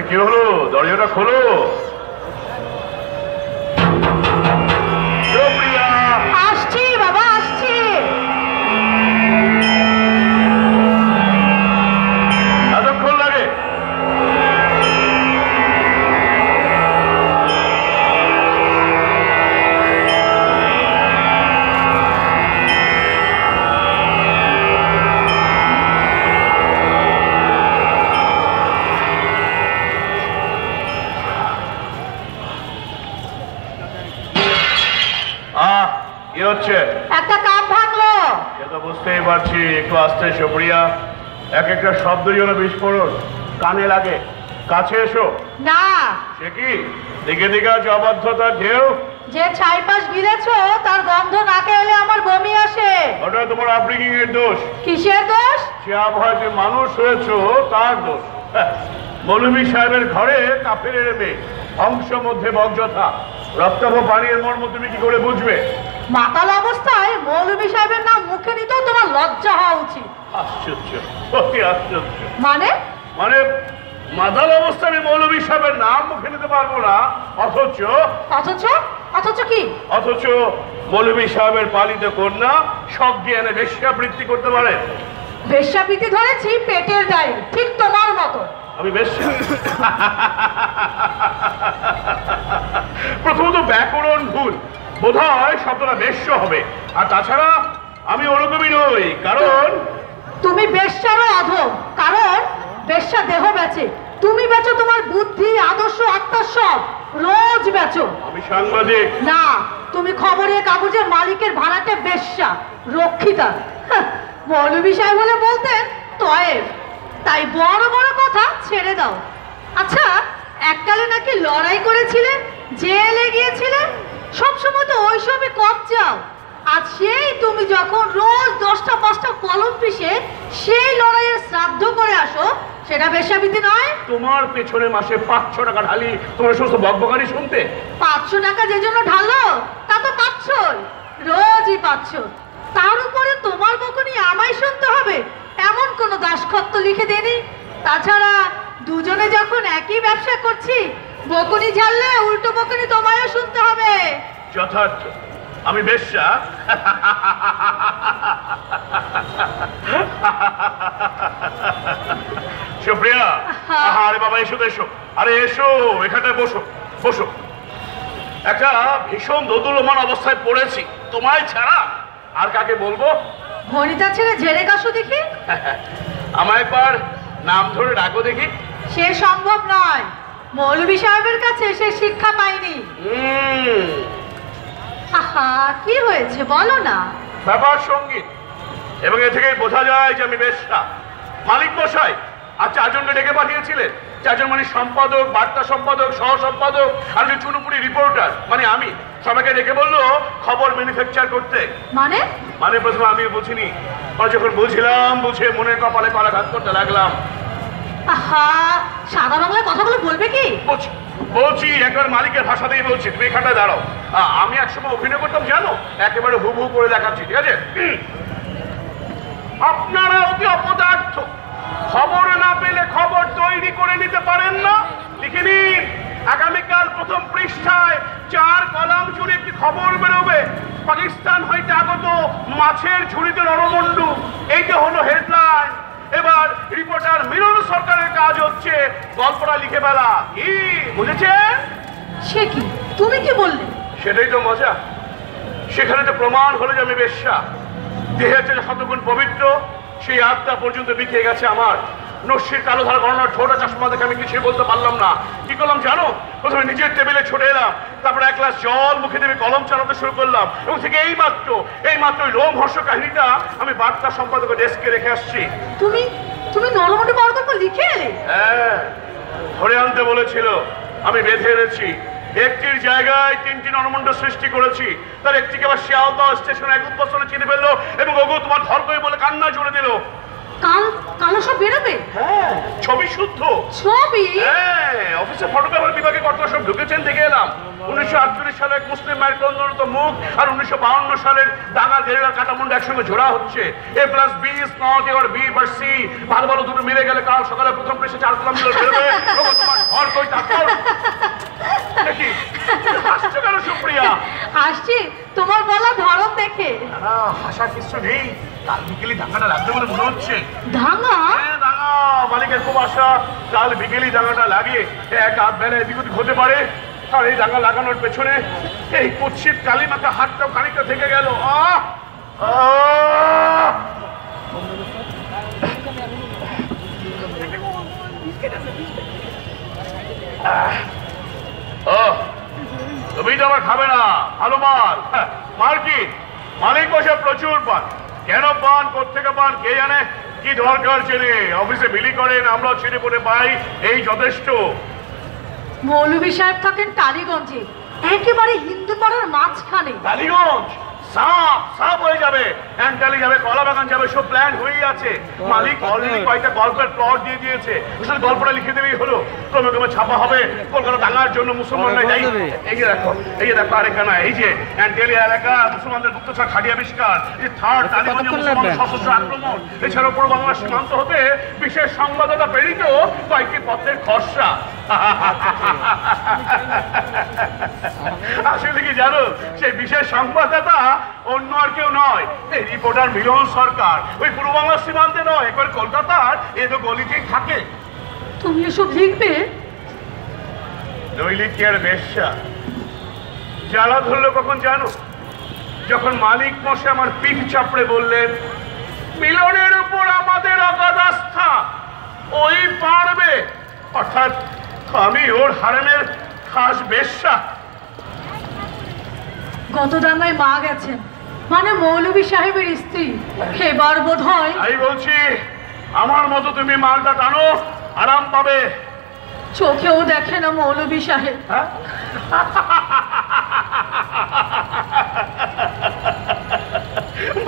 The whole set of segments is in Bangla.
আরে কি হলো, দরজাটা খোলো। আসছি বাবা, আসছি। এতক্ষণ লাগে? কি হচ্ছে? একটা কাপ ভাঙলো। সে তো বুঝতেই পারছি। একটু আস্তে এসো প্রিয়া, এক একটা শব্দের জন্য বিস্ফোরণ কানে লাগে। কাছে এসো। না। সে কি দিকে দিকে আজ অবাধ্যতার ঢেউ? যে ছাইপাশ গিলেছো তার গন্ধ নাকে এলে আমার বমি আসে। ওটা তোমার আপব্রিঙ্গিং এর দোষ। কিসের দোষ? যে আবহাওয়াতে মানুষ হয়েছো তার দোষ। মৌলভী সাহেবের ঘরে কাফেরের মেয়ে, অংশ মধ্যে বজ্রথা, রক্তাভ পানির মর্ম তুমি কি করে বুঝবে? মাতাল অবস্থায় মৌলভী সাহেবের নাম মুখে নিতেও তোমার লজ্জা হওয়া উচিত। আশ্চর্য, অতি আশ্চর্য। মানে? মানে মাতাল অবস্থায় মৌলভী সাহেবের নাম মুখে নিতে পারবো না, অথচ অথচ অথচ কি? অথচ মৌলভী সাহেবের পালিত কন্যা সজ্ঞানে বেশ্যাবৃত্তি করতে পারে। বেশ্যাবৃত্তি ধরেছি পেটের দায়ে, ঠিক তোমার মতো। আমি বেশ্যা? প্রথমত ব্যাকরণ ভুল, বোধহয় শব্দটা বেশ্য হবে। আর তাছাড়া আমি ওরকমই নই, কারণ তুমি বেশ্যারও অধম। কারণ বেশ্যা দেহ বেচে, তুমি বেচো তোমার বুদ্ধি, আদর্শ, আত্মার সব রোজ বেচো। আমি সাংবাদিক না, তুমি খবরের কাগজের মালিকের ভাড়াটে বেশ্যা, রক্ষিতা। মৌলভী সাহেব বলে বলতেন তয়েব। তাই বড় বড় কথা ছেড়ে দাও। আচ্ছা, এককালে নাকি লড়াই করেছিলে, জেলে গিয়েছিলে, সবসময় তো ওইসবই কপ যাও। আজ সেই তুমি যখন রোজ 10টা 5টা কলম পিষে সেই লড়াইয়ের শ্রাদ্ধ করে আসো, সেটা বেশ্যাবৃত্তি নয়? তোমার পেছনে মাসে 500 টাকা ঢালি তোমার সমস্ত বকবকানি শুনতে। 500 টাকা যে জন্য ঢালো তা তো পাচ্ছই, রোজই পাচ্ছ। তার উপরে তোমার বকুনি আমায় শুনতে হবে এমন কোনো দাসখত লিখে দেনি। তাছাড়া দুজনে যখন একই ব্যবসা করছি, বকুনি ঝাড়লে উল্টো বকুনি তোমায়ও শুনতে হবে। যথার্থ, আমি বেশ্যা। সুপ্রিয়া, আরে বাবা এসো তো, এসো। আরে এসো, এখানটায় বসো, বসো। একটা ভীষণ দোদুল্যমান অবস্থায় পড়েছি, তোমায় ছাড়া আর কাকে বলবো? ভনিতা ছেড়ে ঝেড়ে কাশো দেখি। আমায় একবার নাম ধরে ডাকো দেখি। সে সম্ভব নয়, মৌলভী সাহেবের কাছে সে শিক্ষা পাইনি। আহা, কি হয়েছে বলো না। ব্যাপার সঙ্গীত, এবং এ থেকেই বোঝা যায় যে আমি বেশ্যা। মালিক মশাই আর 4 জনকে ডেকে পাঠিয়েছিলেন। 4 জন মানে সম্পাদক, বার্তা সম্পাদক, সহ সম্পাদক আর যে চুনুপুরি রিপোর্টার মানে আমি। সবাইকে ডেকে বললো খবর ম্যানুফ্যাকচার করতে। মানে? মানে প্রথমে আমি বুঝিনি, পরে যখন বুঝলাম, বুঝে মনের কপালে করাঘাত করতে লাগলাম। আহা, সাদা বাংলায় কথাগুলো বলবে কি? বলছি, একবার মালিকের ভাষাতেই বলছি। তুমি এখানটায় দাঁড়াও। আমি একসময় অভিনয় করতাম জানো, একেবারে হুবহু করে দেখাচ্ছি, ঠিক আছে? আপনারা অতি অপদার্থ, খবর না পেলে খবর তৈরি করে নিতে পারেন না। লিখে নিন, আগামীকাল প্রথম পৃষ্ঠায় 4 কলাম জুড়ে একটি খবর বেরোবে। পাকিস্তান হইতে আগত মাছের ঝুড়িতে নরমন্ডু, এইটা হলো হেডলাইন। এবার রিপোর্টার মিলন সরকারের কাজ হচ্ছে গল্পটা লিখে ফেলা। কি বুঝেছেন? সে কি, তুমি কি বললে? সেটাই তো মজা। সেখানে তো প্রমাণ হলো যে আমি বেশ্যা। দেহের চেয়ে শতগুণ পবিত্র সেই আত্মা পর্যন্ত বিকিয়ে গেছে আমার। নস্যির কালো ধার গণনার ছোটা চশমা দেখে আমি কিছুই বলতে পারলাম না। কি করলাম জানো? প্রথমে নিজের টেবিলে ছুটে এলাম, তারপরে 1 গ্লাস জল মুখে দেবে কলম চালাতে শুরু করলাম, এবং থেকে এই মাত্র ওই লোমহর্ষ কাহিনীটা আমি বার্তা সম্পাদকের ডেস্কে রেখে আসছি। তুমি তুমি নরমন্ডু পাওয়ার গল্প লিখে এলে? হ্যাঁ, ধরে আনতে বলেছিল, আমি বেঁধে এনেছি। একটির জায়গায় 3টি নরমন্ড সৃষ্টি করেছি। তার একটিকে আবার শিয়ালদহ স্টেশনে 1 উৎপসনে চিনে ফেললো এবং ওগো তোমার ধরকই বলে কান্না জুড়ে দিল। কালো সব বেরোবে? হ্যাঁ, ছবি শুদ্ধ ছবি। হ্যাঁ, অফিসে ফটোগ্রাফার বিভাগে কর্তা সব ঢুকেছেন, দেখে এলাম। 1948 সালে এক মুসলিম মায়ের ক্রন্দনত মুখ আর 1952 সালের ডাঙার গেরিলার কাটামুন্ডা একসঙ্গে জোড়া হচ্ছে। A+B is not your B but C। ভালো ভালো দুটো মিলে গেলে কাল সকালে প্রথম পৃষ্ঠে 4 কলাম বেরোবে। তোমার ধর কই তাকর দেখি হাসছো কেন সুপ্রিয়া? হাসছি তোমার বলা ধরন দেখে। না হাসা কিছু নেই, কাল বিকেলি দাঙ্গাটা লাগবে বলে মনে হচ্ছে। দাঙ্গা? হ্যাঁ দাঙ্গা, মালিকের খুব আশা কাল বিকেলি দাঙ্গাটা লাগিয়ে এক আধ বেলা এদিক ওদিক হতে পারে। আর এই দাঙ্গা লাগানোর পেছনে এই কুৎসিত কালীমাতা হাতটাও খানিকটা থেকে গেল। তুমি তো আবার খাবে না ভালো মাল। মাল কি? মালিক বসে প্রচুর পান। কেন পান, কোথেকে পান কে জানে, কি দরকার চেনে অফিসে বিলি করেন, আমরাও ছিঁড়ে পড়ে পাই, এই যথেষ্ট। মৌলভী সাহেব থাকেন টালিগঞ্জে, একেবারে হিন্দু পাড়ার মাঝখানে। টালিগঞ্জ সাপ সাপ হয়ে যাবে, অ্যান্টালি যাবে, কলা বাগান যাবে, সব প্ল্যান হয়েই আছে। মালিক অলরেডি কয়েকটা গল্পের প্লট দিয়ে দিয়েছে, শুধু গল্পটা লিখে দেবেই হলো। ক্রমে ক্রমে ছাপা হবে, কলকাতা দাঙ্গার জন্য মুসলমানরা যাই। এই যে দেখো আরেকখানা, এই যে অ্যান্টালি এলাকা মুসলমানদের গুপ্তচর খাঁটি আবিষ্কার, এই থার্ড টালিগঞ্জে মুসলমান সশস্ত্র আক্রমণ, এছাড়াও পূর্ব বাংলার সীমান্ত হতে বিশেষ সংবাদদাতা প্রেরিত কয়েকটি পত্রের খসড়া। আসলে কি জানো, সেই বিশেষ সংবাদদাতা অন্য আর কেউ নয়, এই রিপোর্টার মিলন সরকার। ওই পূর্ব বাংলার সীমান্তে নয়, একবার কলকাতার এ তো গলিতেই থাকে। তুমি এসব লিখবে? দৈনিক কি আর বেশ্যা? জ্বালা ধরলো কখন জানো? যখন মালিক মশে আমার পিঠ চাপড়ে বললেন, মিলনের উপর আমাদের অগাধ আস্থা, ওই পারবে। অর্থাৎ আমি ওর হারামের খাস বেশ্যা। গত দাঙ্গায় মা গেছেন, মানে মৌলভী সাহেবের স্ত্রী। এবার বোধ হয় আমি বলছি, আমার মতো তুমি মালটা টানো, আরাম পাবে। চোখেও দেখে না মৌলভী সাহেব।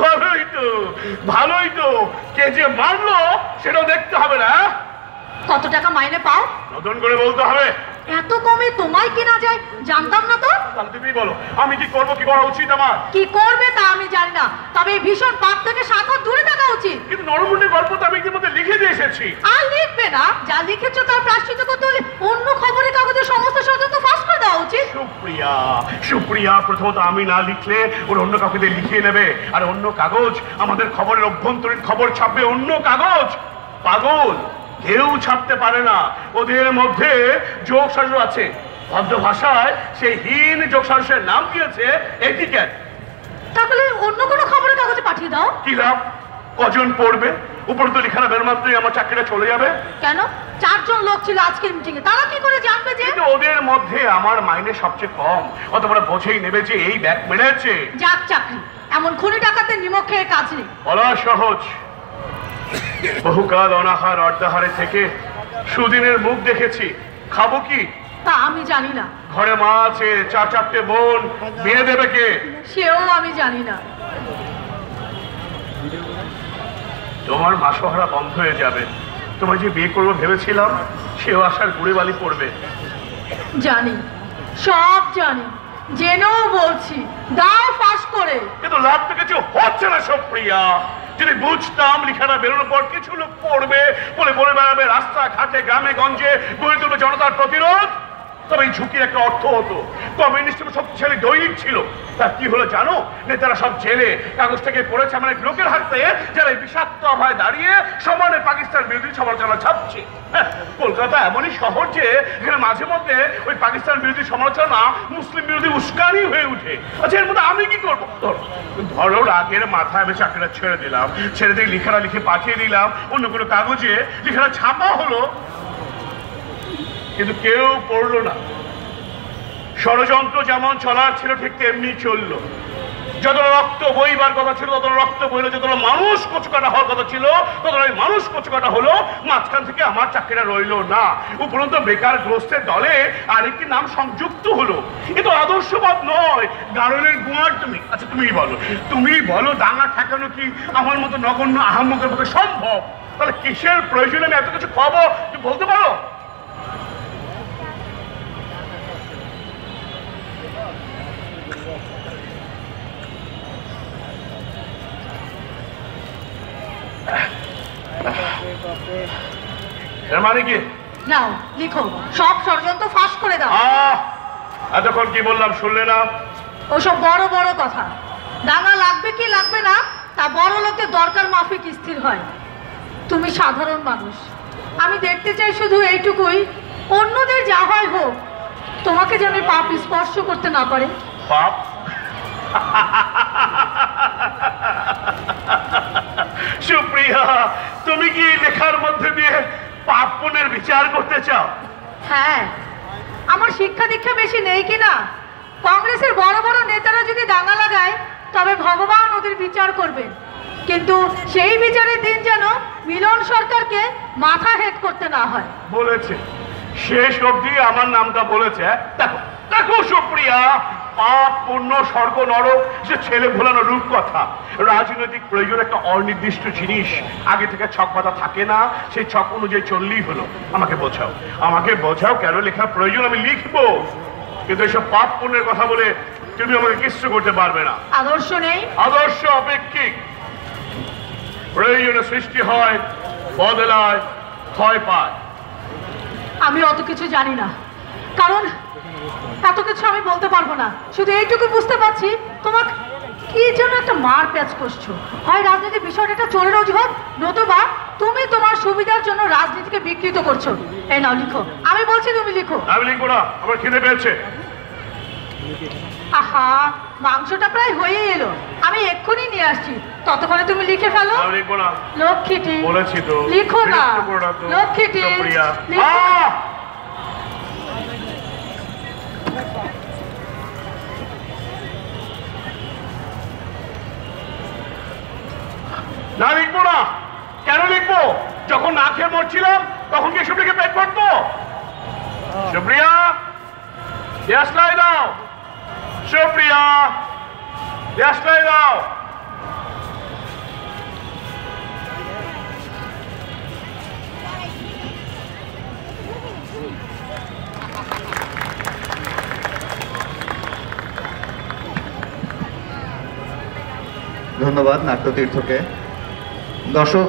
ভালোই তো ভালোই তো, কে যে মারলো সেটাও দেখতে হবে না? কত টাকা মাইনে পাও? নতুন করে বলতে হবে। এত কমে তোমায় কেনা যায় জানতাম না তো। তাহলে তুমি বলো, আমি কি করবো, কি করা উচিত আমার? কি করবে তা আমি জানি না, তবে এই ভীষণ পাপ থেকে 7 হাত দূরে থাকা উচিত। কিন্তু নরমুন্ডের গল্প তো আমি ইতিমধ্যে লিখে দিয়ে এসেছি। আর লিখবে না? যা লিখেছো তার প্রায়শ্চিত্ত করতে হলে অন্য খবরের কাগজে সমস্ত সতর্ক ফাঁস করে দেওয়া উচিত। সুপ্রিয়া সুপ্রিয়া, প্রথমত আমি না লিখলে ওর অন্য কাউকে লিখিয়ে নেবে, আর অন্য কাগজ আমাদের খবরের অভ্যন্তরীণ খবর ছাপবে অন্য কাগজ। পাগল, কেউ ছাপতে পারে না, ওদের মধ্যে যোগ শাসন আছে। ভদ্র ভাষায় সেই হীন যোগ শাসনের নাম দিয়েছে এটিকেট। তাহলে অন্য কোনো খবরের কাগজে পাঠিয়ে দাও। কি লাভ? কজন পড়বে? উপরন্ত লিখানা বের মাত্রই আমার চাকরিটা চলে যাবে। কেন? 4 জন লোক ছিল আজকের মিটিং এ, তারা কি করে জানবে যে? কিন্তু ওদের মধ্যে আমার মাইনে সবচেয়ে কম, অত বড় বোঝেই নেবে যে এই ব্যাগ মেরেছে। যাক চাকরি, এমন খুনি ডাকাতের নিমক খেয়ে কাজ নেই। বলা সহজ, বহুকাল অনাহার অর্ধাহারে থেকে সুদিনের মুখ দেখেছি, খাবো কি? তা আমি জানি না। ঘরে মা আছে, 4-4টে বোন, বিয়ে দেবে কে? সেও আমি জানি না। তোমার মাসোহারা বন্ধ হয়ে যাবে। তোমায় যে বিয়ে করবো ভেবেছিলাম, সেও আসার গুড়ে বালি পড়বে। জানি, সব জানি, জেনেও বলছি, দাও ফাঁস করে। কিন্তু লাভ তো কিছু হচ্ছে না সুপ্রিয়া। যদি বুঝতাম লিখাটা বেরোনোর পর কিছু লোক পড়বে, বলে বলে বেড়াবে রাস্তা ঘাটে, গ্রামে গঞ্জে, গড়ে তুলবে জনতার প্রতিরোধ, তবে এই ঝুঁকির একটা অর্থ হতো। কমিউনিস্ট শক্তিশালী দৈনিক ছিল, তার কি হলো জানো? নেতারা সব জেলে কাগজ থেকে পড়েছে, মানে লোকের হাতে যারা এই বিষাক্ত আবহাওয়ায় দাঁড়িয়ে সমানে পাকিস্তান বিরোধী সমালোচনা ছাপছে। কলকাতা এমনই শহর যে এখানে মাঝে মধ্যে ওই পাকিস্তান বিরোধী সমালোচনা মুসলিম বিরোধী উস্কানি হয়ে উঠে। আচ্ছা, এর মধ্যে আমি কি করবো? ধরো রাগের মাথায় আমি চাকরিটা ছেড়ে দিলাম, ছেড়ে দিয়ে লিখাটা লিখে পাঠিয়ে দিলাম অন্য কোনো কাগজে, লিখাটা ছাপা হলো, কিন্তু কেউ পড়লো না। ষড়যন্ত্র যেমন চলার ছিল ঠিক তেমনি চললো। যতটা রক্ত বইবার কথা ছিল ততটা রক্ত বইল, যতটা মানুষ কচুকাটা হওয়ার কথা ছিল ততটা মানুষ কচুকাটা হলো। মাঝখান থেকে আমার চাকরিটা রইলো না, উপরন্ত বেকার গ্রস্তের দলে আরেকটি নাম সংযুক্ত হলো। কিন্তু আদর্শবাদ নয়, গারনের গুয়ার তুমি। আচ্ছা তুমি বলো দাঙ্গা ঠেকানো কি আমার মতো নগণ্য আহাম্মকের পক্ষে সম্ভব? তাহলে কিসের প্রয়োজনে আমি এত কিছু খাবো বলতে পারো? এর মানে কি নাও লিখো, সব ষড়যন্ত্র ফাঁস করে দাও। এতক্ষণ কি বললাম শুনলে না? ওসব বড় বড় কথা। দাঙ্গা লাগবে কি লাগবে না তা বড় লোকের দরকার মাফিক স্থির হয়। তুমি সাধারণ মানুষ, আমি দেখতে চাই শুধু এইটুকুই, অন্যদের যা হয় হোক, তোমাকে যেন পাপ স্পর্শ করতে না পারে। পাপ? সুপ্রিয়া, তুমি কি লেখার মধ্যে দিয়ে পাপ পুণ্যের বিচার করতে চাও? হ্যাঁ, আমার শিক্ষা দীক্ষা বেশি নেই কিনা, কংগ্রেসের বড় বড় নেতারা যদি দাঙ্গা লাগায় তবে ভগবান ওদের বিচার করবেন, কিন্তু সেই বিচারের দিন যেন মিলন সরকারকে মাথা হেট করতে না হয়। বলেছে, শেষ অবধি আমার নামটা বলেছে। দেখো দেখো সুপ্রিয়া, পাপ পুণ্য স্বর্গ নরক যে ছেলে ভোলানো রূপ কথা। রাজনৈতিক প্রয়োজন একটা অনির্দিষ্ট জিনিস, আগে থেকে ছক বাঁধা থাকে না, সেই ছক অনুযায়ী চললেই হলো। আমাকে বোঝাও কেন লেখার প্রয়োজন, আমি লিখবো, কিন্তু এসব পাপ পুণ্যের কথা বলে তুমি আমাকে কিছু করতে পারবে না। আদর্শ নেই? আদর্শ অপেক্ষিক। প্রয়োজনে সৃষ্টি হয়, বদলায়, ক্ষয় পায়। আমি অত কিছু জানি না, কারণ এত কিছু আমি বলতে পারবো না। শুধু এইটুকু বুঝতে পারছি তোমার কি যেন একটা মার প্যাচ করছো। হয় রাজনীতির বিষয়টা একটা চোরের অজুহাত, নতুবা তুমি তোমার সুবিধার জন্য রাজনীতিকে বিকৃত করছো। এই নাও লিখো, আমি বলছি তুমি লিখো। আমি লিখবো না, আমার খিদে পেয়েছে। আহা, মাংসটা প্রায় হয়ে এলো, আমি এক্ষুনি নিয়ে আসছি, ততক্ষণে তুমি লিখে ফেলো। আমি লিখবো না। লক্ষ্মীটি, বলেছি তো, লিখো না। বিরক্ত করো না তো। লক্ষ্মীটি, সুপ্রিয়া। লিখো। না লিখবো না। কেন লিখবো? যখন না খেয়ে মরছিলাম তখন কি এসব লিখে পেট করতো? সুপ্রিয়া, গ্যাস লাই দাও। সুপ্রিয়া, গ্যাস লাই দাও। ধন্যবাদ নাট্যতীর্থকে। দর্শক